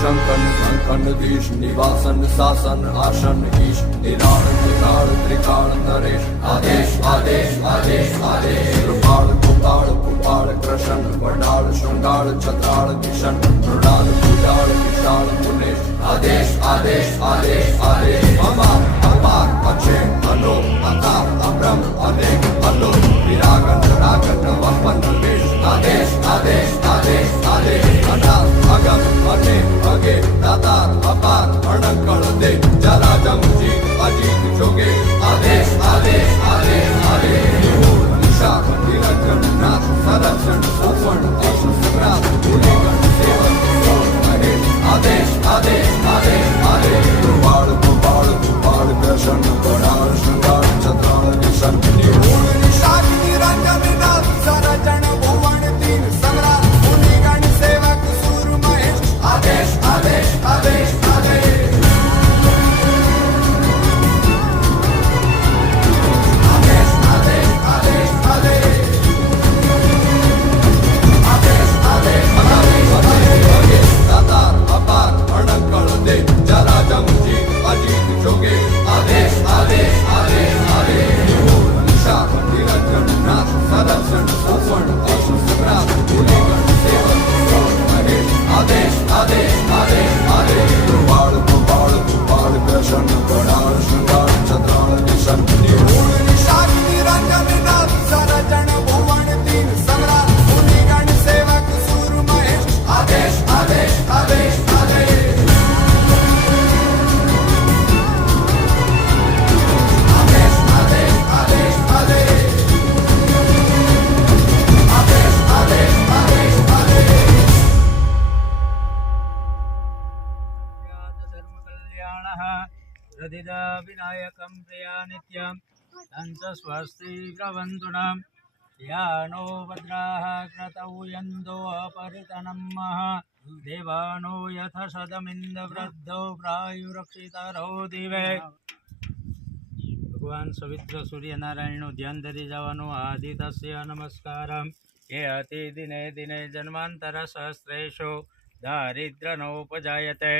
शंकन sunken दीश Nivasan शासन आसन ईश निराल निकाल त्रिकाल नरेश आदेश आदेश आदेश आदेश कृपाल कुपाल कुपाल कृष्ण वडाल श्रृंगाल छत्राल किशन मृणाल कुडाल विशाल मुनेश आदेश आदेश आदेश आदेश अपार अपार अक्षय अलो अतार अब्रह्म अनेक अलो विरागन रागन वपन वेश आदेश आदेश आदेश आदेश अनाथ अगम अने अगे दातार अपार अणकल दे जरा जमुजी अजीत जोगे आदेश आदेश आदेश आदेश निमूल निशाख निरंजन नाथ संरक्षण सुवर्ण देश संग्राम गुणगण सेवन महेश आदेश आदेश आदेश आदेश कुपाल कुपाल कुपाल कृष्ण वडाल श्रृंगार छत्राल किशन निमूल निशाख निरंजन नाथ संरक्षण भुवन तीन संग्राम गुणगण सेवक सूर महेश आदेश आदेश आदेश आदेश विनायकं प्रिया नित्यं तंच स्वस्ति प्रवन्तुनां या नो भद्राः क्रतौ यन्दो अपरितनं देवानो यथ सदमिन्दवृद्धो प्रायुरक्षितरो दिवे। भगवान सवित्र सूर्यनारायण ध्यान धरी जवानो आदितस्य नमस्कारं ये अति दिने दिने जन्मांतर सहस्रेषु दारिद्र नोपजायते।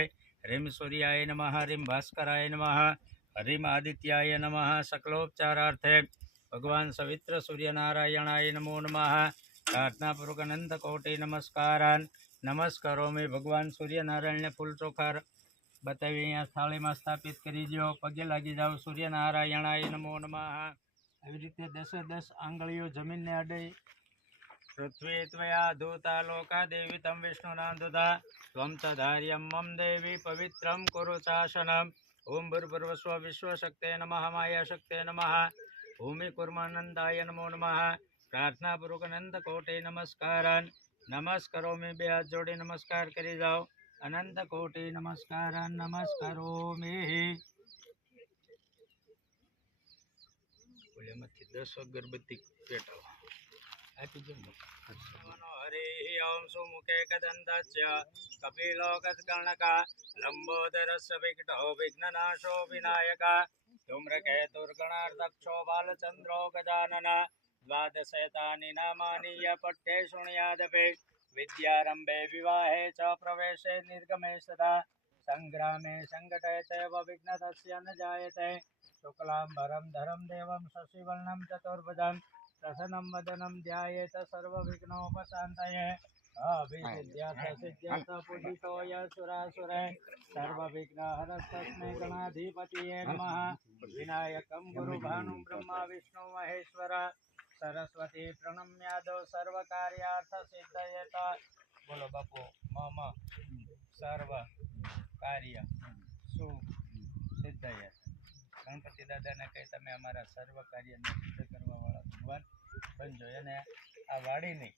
ह्रीं सूर्याय नमः ह्रीं भास्कराय नमः ह्रीं आदित्याय नमः। सकलोपचारार्थे भगवान सवित्र सूर्यनारायणाय नमो नमः। प्रार्थनापूर्वक अनंत कोटि नमस्कारान् नमस्कारोमि। भगवान सूर्यनारायण ने फूल चोखा बतावी अँ थाली में स्थापित करी दो, पगे लागी जाओ। सूर्यनारायणाय नमो नमः। આવી રીતે 10 આંગળીઓ જમીનને અડે। पृथ्वी त्वया धूता लोका देवी तम विष्णुना दुता त्वं च धार्यं मम देवी पवित्रं कुरु शासनम्। ओं भूर्भुवस्सुवः विश्वशक्ते नमः मायाशक्ते नमः भूमिकूर्मानन्दाय नमो नमः। प्रार्थनापूर्वक अनंत कोटि नमस्कारान् नमस्करोमि। बे हाथ जोड़ी नमस्कार करी जाओ। अनंत कोटि नमस्कारान् नमस्करोमि। 10 अगरबत्ती पेटाओ। हरि ओं सुमुखे कदन्तस्य कपिलोकस्कर्णका लंबोदरस्य विकटो विघ्ननाशो विनायका धूम्रकेतुर्गणार्दक्षो बालचन्द्रो गजानन द्वादशैतानि नामानि य पठ्ये शृणुयादपि विद्यारम्भे विवाहे च प्रवेशे निर्गमे सदा संग्रामे संकटे चैव विघ्नस्य न जायते। शुक्लाम्बरं धरं देवं शशिवर्णं चतुर्भुजं प्रसन्नं वदनं ध्यायेत सर्वविघ्नोपशान्तये। अभिसिद्ध्यर्थ पूजितो यः सुरासुरैः सर्वविघ्नहरस्तस्मै गणाधिपतये नमः। विनायकं गुरुभानुं ब्रह्मा विष्णु महेश्वर सरस्वती प्रणम्यादौ सर्वकार्यार्थसिद्धये। बोलो बापू मम सर्व कार्य सुसिद्धये। गणपति दादा ने कही तमे अमारा सर्व कार्य सिद्ध करवा वाला भगवान बनजो। एने आ वाड़ीनी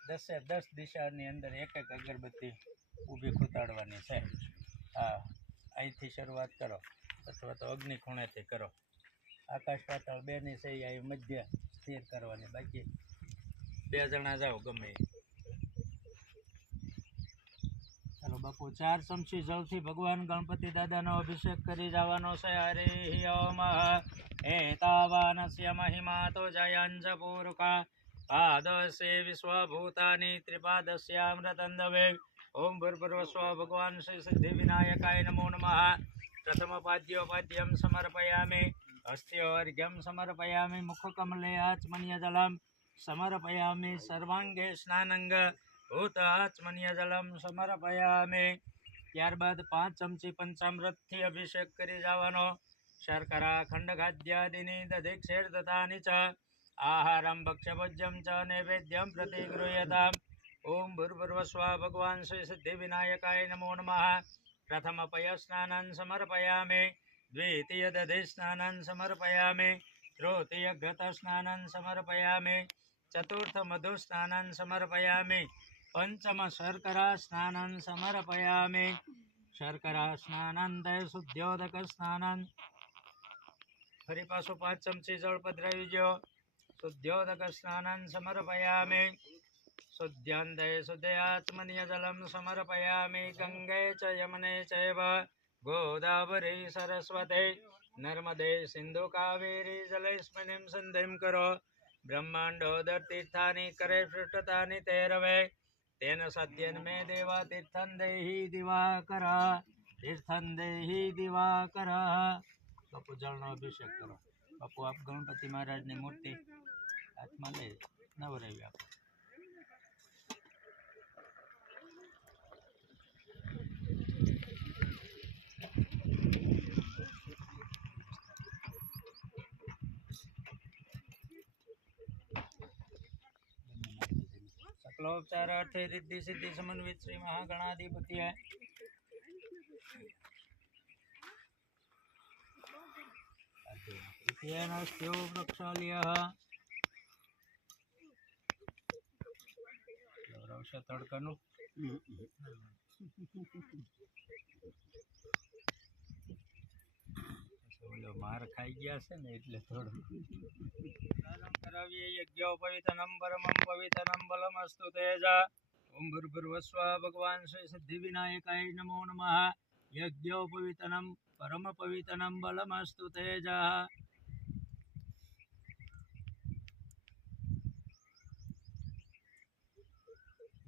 10 दिशानी अंदर एक अगरबत्ती ऊभी खूताड़वानी छे। અહીંથી શરૂઆત કરો અથવા તો અગ્નિ ખૂણેથી કરો। આકાશ પાતાળ બેની છે એ મધ્ય સ્થિર કરવાની, બાકી 2 જણા જાઓ ગમે। ચાલો બાપુ 4 ચમચી જળથી ભગવાન ગણપતિ દાદાનો અભિષેક કરી જવાનો છે। હરિ ઓમ એતાવાનસ્ય મહિમા તો જયંજ પૂરુકા પાદસ્ય વિશ્વભૂતાની ત્રિપાદસ્યામૃતંદવે ओम भूर्भुवस्सुः भगवान् श्री सिद्धिविनायकाय नमो नमः प्रथमपाद्योपाद्यं समर्पयामि अस्त्योर्घ्यं समर्पयामि मुखकमले आचमनीयजलं समर्पयामि सर्वांगे स्नानंग भूत आचमनीयजलं समर्पयामि ત્યારબાદ 5 ચમચી પંચામૃતથી અભિષેક કરી જવાનો શર્કરા ખંડ ખાદ્યાદિની દધિક્ષેર તથાની ચ આહારમ ભક્ષ્યભોજ્યમ ચ નૈવેદ્યમ પ્રતિગૃહ્યતામ ઓમ ભૂર્ભુવસ્સુઃ ભગવાન શ્રી સિદ્ધિવિનાયકાય નમો નમઃ પ્રથમ પયસ્નાનં સમર્પયામિ દ્વિતીય દધિસ્નાનં સમર્પયામિ તૃતીય ઘૃતસ્નાનં સમર્પયામિ ચતુર્થ મધુસ્નાનં સમર્પયામિ पंचम शर्करा स्नानं समर्पयामि शर्करा स्नानान्ते शुद्ध्योदक स्नानं फरी पाछो 5 चमची जल पधरावी दो शुद्ध्योदक स्नानं समर्पयामि शुद्ध्यान्ते शुद्धयाचमनीय जलं समर्पयामि गंगे च यमुने चैव गोदावरी सरस्वती नर्मदे सिन्धु कावेरी जलेस्मिन् सन्धिं करो ब्रह्माण्डोदरतीर्थानि करे पृष्ठतानि तेरवे तेन सत्यन में देवा तीर्थं देहि दिवाकर तीर्थं देहि दिवाकर बापू जलनो अभिषेक करो बापू आप गणपति महाराज ने मूर्ति हाथ में ले नवरावी आप सकलोपचारार्थे रिद्धि सिद्धि समन्वित श्री महागणाधिपति है तृतीयनस्त्यो प्रक्षाल्यः गौरवश तड़कनु मार खाई गया से ने એટલે થોડું करावीए यज्ञोपवीतनं परमं पवित्रं बलमस्तु तेजा ओम भूर्भुवस्सुः भगवान् श्री सिद्धिविनायकाय नमो नमः यज्ञोपवीतनं परम पवित्रं बलमस्तु तेजा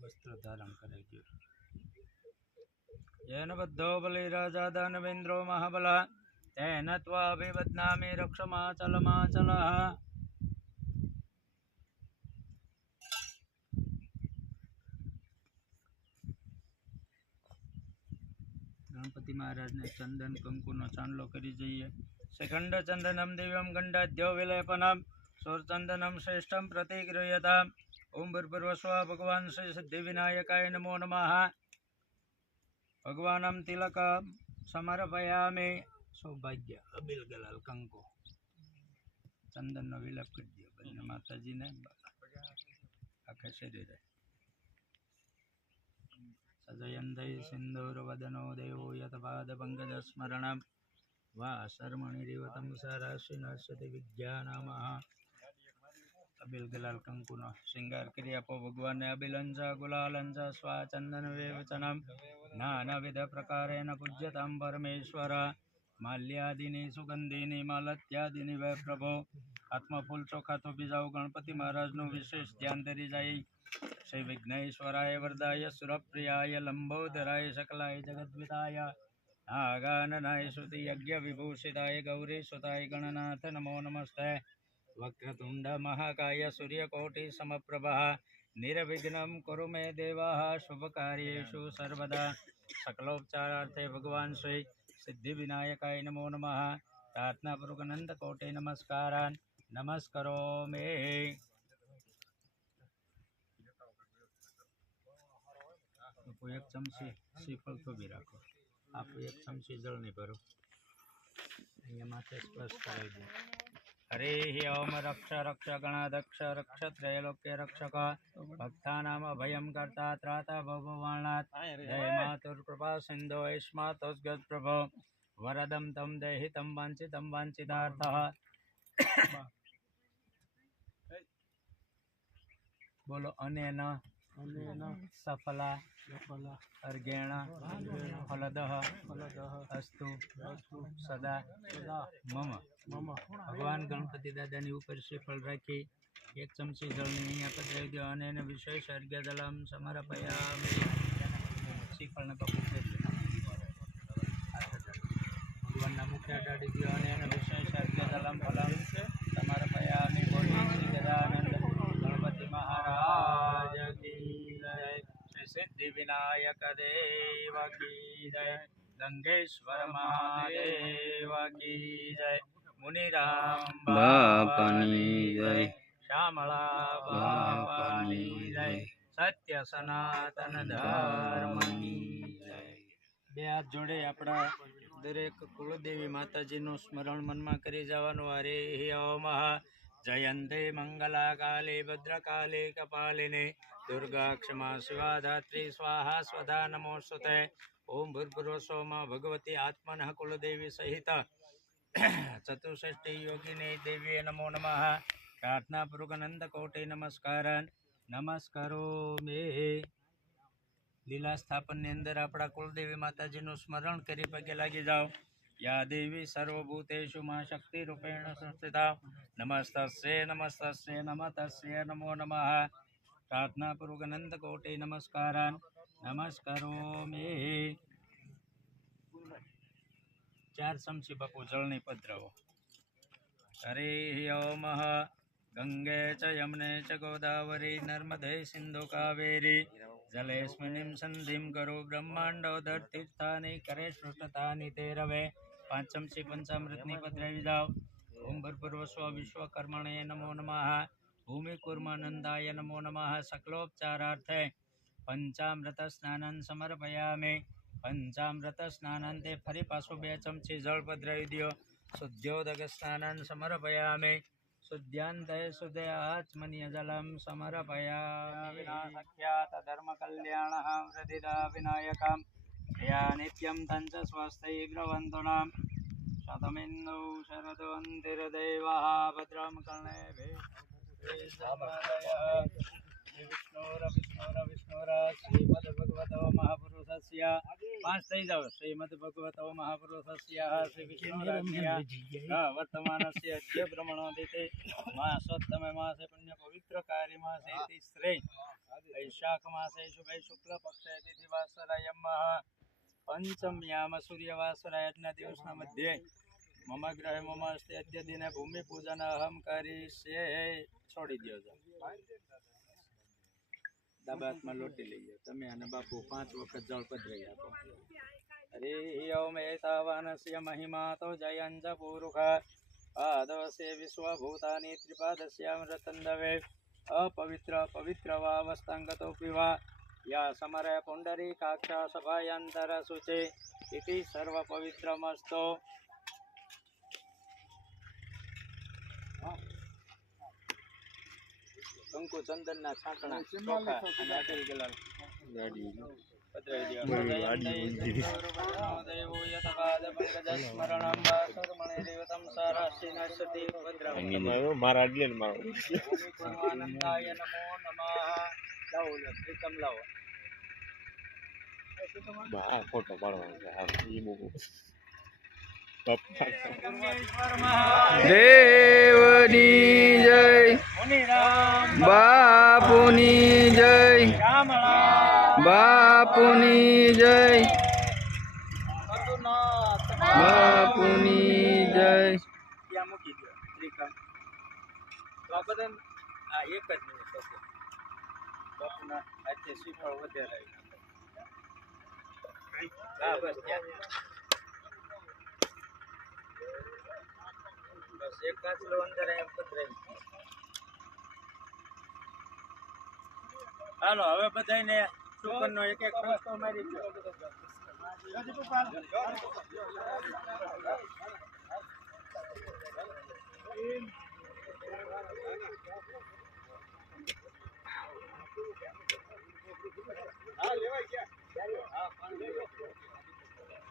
वस्त्र धारण करेજો येन बद्धो बलिराजा दानवेन्द्रो महाबलः तेन त्वाभिवदनामि रक्षमाचलमाचलः गणपति महाराज ने चंदन कंकुनो चांदलो करी जईए सेकंड चंदनम दिव्यम गंडाद्यो विलेपनम सूर्यचंदनम श्रेष्ठम प्रतिगृह्यताम ओम भूर्भुवस्सुः भगवान् श्री सिद्धिविनायकाय नमो नमः भगवानम तिलक समर्पयामि सौभाग्य अबिल गलाल कंको चंदन नो विलेप कर दियो बन्ने माताजी ने आखे शरीर सजयन्दै सिन्दूरवदनो देवो यत्पादपङ्कजस्मरणं वा शर्मणिरिव तं सराशिनश्यति विज्ञानमः अबिल गलाल कंकुनो श्रृंगार करी आपो भगवान ने अबिलंजा गुलालंजा स्वाचंदन विवचनम नानाविध प्रकारेण पूज्यतां परमेश्वर माल्यादिनी सुगंधिनी मालत्यादिनी वै प्रभो आत्मफूल चोखा तो बीजाओ गणपति महाराज नु विशेष ध्यान धरी जाई श्री विघ्नेश्वराय वरदाय सुरप्रियाय लंबोदराय सकलाय जगद्विताय नागाननाय श्रुति यज्ञ विभूषिताय गौरी सुताय गणनाथ नमो नमस्ते वक्रतुंड महाकाय सूर्यकोटि समप्रभः निर्विघ्नं कुरु मे देवः शुभकार्येषु सर्वदा सकलोपचारार्थे भगवान् श्री सिद्धिविनायकाय नमो नमः प्रार्थनापूर्वक अनंत कोटि नमस्कारान् नमस्करोमि एक चमची श्रीफल तो भी रखो आप एक चमची जल नहीं भरो अँ माथे स्पर्श कराई दो हरे ओम रक्ष रक्ष गणाध्यक्ष रक्ष त्रैलोक्य रक्षक भक्तानाम अभयं कर्ता त्राता भववाणात् जय मातुर्कृपा सिन्धो ऐष्मातोस्गत प्रभो वरदं तं देहि तं वाञ्छितं वाञ्छितार्थः बोलो अनेन सफला अर्घेण फलदः अस्तु सदा मम भगवान गणपति दादानी ऊपर श्रीफल राखी एक चमची जलनी अहींया पधरावी दो अनेन विशेष अर्घ्य जलम समर्पयामि શ્રીફળને બાપુ ભગવાનના મુખ્ય અડાડી દો અને એને વિશેષ અર્ઘ્ય તલમ ફલમ તમારા પયામી બોલી શ્રી ગજાનંદ ગણપતિ મહારાજ કી જય શ્રી સિદ્ધિ વિનાયક દેવ કી જય ગંગેશ્વર મહાદેવ કી જય મુનિરામ બાપાની જય શ્યામળા બાપાની જય સત્ય સનાતન ધર્મની જય બે હાથ જોડે આપણા દરેક કુળદેવી માતાજીનું સ્મરણ મનમાં કરી જવાનું. હરે ઓમ જયંતે મંગલા કાલે ભદ્રકાલે કપાલિને દુર્ગા ક્ષમા શિવા ધાત્રી સ્વાહા સ્વધા નમોસ્તુતે. ઓમ ભૂર્ભુવઃ સ્વઃ ભગવતી આત્મનઃ કુલદેવી સહિત ચતુષ્ષષ્ઠી યોગિની દેવીએ નમો નમઃ. પ્રાર્થના પૂર્વક અનંત કોટી નમસ્કારો મે. લીલા સ્થાપનની અંદર આપણા કુલદેવી માતાજીનું સ્મરણ કરી પગે લાગી જાઓ. યા દેવી સર્વભૂતેષુ મા શક્તિ રૂપેણ સંસ્થિતા નમસ્તસ્ય નમસ્તસ્ય નમસ્તસ્ય નમો નમઃ. પ્રાર્થના પૂર્વક અનંત કોટી નમસ્કારો મે. ચાર ચમચી બાપુ જળની પધરાવો. હરે ઓમ ગંગે ચ યમને ચ ગોદાવરી નર્મદે સિંધુ કાવેરી જલેસ્મિનીમ સંધિમ કરો બ્રહ્માંડોદર તીર્થાની કરે સૃષ્ટતાની તે રવે. 5 ચમચી પંચામૃતની પધરાવી જાઓ. ઓમ ભૂર્ભુવઃ સ્વ વિશ્વકર્મણે નમો નમઃ. ભૂમિ કુર્માનંદાય નમો નમઃ. સકલોપચારાર્થે પંચામૃત સ્નાનં સમર્પયામિ. પંચામૃત સ્નાનંતે ફરી પાછું 2 ચમચી જળ પધરાવી દો. શુદ્ધોદક સ્નાનં સમર્પયામિ. શુદ્ધાંતે શુદ્ધે આચમનીય જલમ સમર્પયામિ. વિનાશખ્યાત ધર્મ કલ્યાણ વૃદ્ધિદા વિનાયકમ યા નિત્યમ તંચ સ્વસ્તૈ ગ્રવંતુનામ શતમિન્દુ શરદવંતિર્દેવઃ ભદ્રમ કર્ણેભિ વિષ્ણુર શ્રીમદ ભગવતો મહાપુરુષસ્ય 5 થઈ જાવ. શ્રીમદ ભગવતો મહાપુરુષસ્ય શ્રી વિષ્ણુરાજ્ઞયા વર્તમાનસ્ય અદ્ય બ્રહ્મણોદિતે માસોત્તમે માસે પુણ્ય પવિત્રકારી માસે તિસ્રે વૈશાખ માસે શુભે શુક્લ પક્ષે તિથિવાસરાયમ પંચમ્યામ સૂર્યવાસરાયના દિવસના મધ્યે મમ ગ્રહે મમ અસ્તે અદ્ય દિને ભૂમિ પૂજન અહમ કરીશ્યે. છોડી દો. ડાબા હાથમાં લોટી લઈએ તમે અને બાપુ 5 વખત જળ પધરાવી આપો. હરે ઓમ એતાવાનસ્ય મહિમા તો જયંજ પુરુષ પાદવસે વિશ્વભૂતાની ત્રિપાદસ્યામૃતંદવે અપવિત્ર પવિત્ર વા વસ્તાંગતો પીવા યા સમરે પુંડરી કાક્ષા સભાયાંતર શુચે ઇતિ સર્વ પવિત્રમસ્તો. કંકુ ચંદન ના છાંટણા ચોખા અને અટલ ગલાલ ફોટો પાડવાનો દેવની જય બાપુની જય બાપુની જય બાપુની જય. ત્યાં મૂકી દો ત્રિકમ. તો આ બધા આ એક જ મિનિટ થશે. બાપુના આજે શ્રીફળ વધારે હા બસ ત્યાં બસ એક કાચલો અંદર એમ પધરાવી. હાલો હવે બધાને સુપરનો એક પ્રશ્ન મારી દો.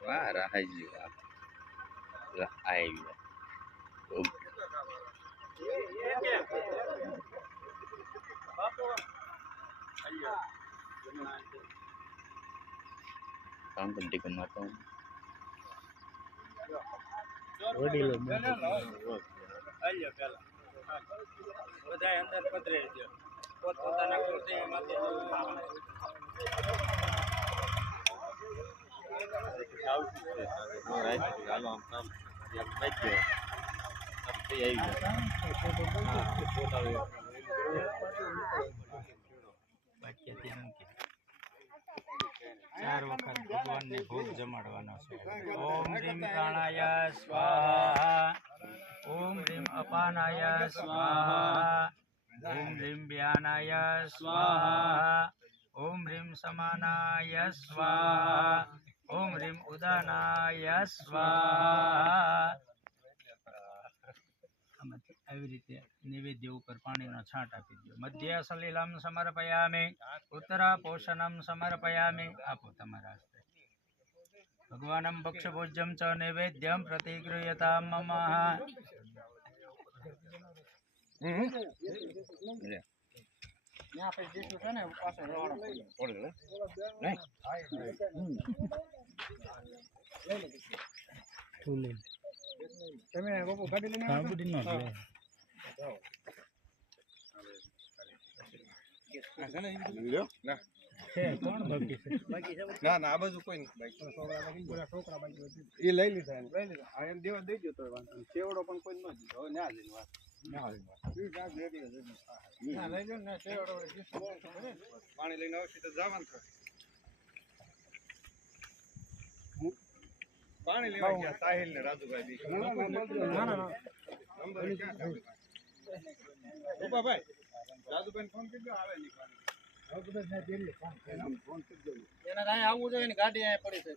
વાહ રાહાજી વાહ આવી કામ કરતી કમાતો વડીલો બધા અંદર પધરાઈ દો. પોતપોતાના કુળદેવી માટે ચાર વખત ભગવાનને ભોગ જમાડવાનો છે. ઓમ રીમ પ્રાણાય સ્વાહા, ઓમ રીમ અપાનાય સ્વાહા, ઓમ રીમ વ્યાનાય સ્વાહા, ઓમ રીમ સમાનાય સ્વાહા, ઓમ રીમ ઉદાનાય સ્વાહા. આવી રીતે નૈવેદ્ય ઉપર પાણીનો છાંટ આપી દો. મધ્ય સલિલમ સમર્પયામિ, ઉત્તરા પોષણમ સમર્પયામિ. આપો તમારા હસ્તે. ભગવાનમ ભક્ષભોજ્યમ ચ નૈવેદ્યમ પ્રતિગૃહ્યતામ મમ. ના ના આ બાજુ કોઈ નથી છોકરા એ લઈ લીધા એમ દેવા દઈ ગયો તો વાંધો નહીં. ચેવડો પણ કોઈ ન દીધો. હવે ના લઈને વાત લઈ લો ને ચેવડો પાણી લઈને આવશે તો જવાનું છે. પાણી લેવા ગયા સાહિલ ને રાજુભાઈ ભાઈ રાજુભાઈ ફોન કરજો આવે નહીં આવવું જોઈએ ને ગાડી અહીંયા પડી છે.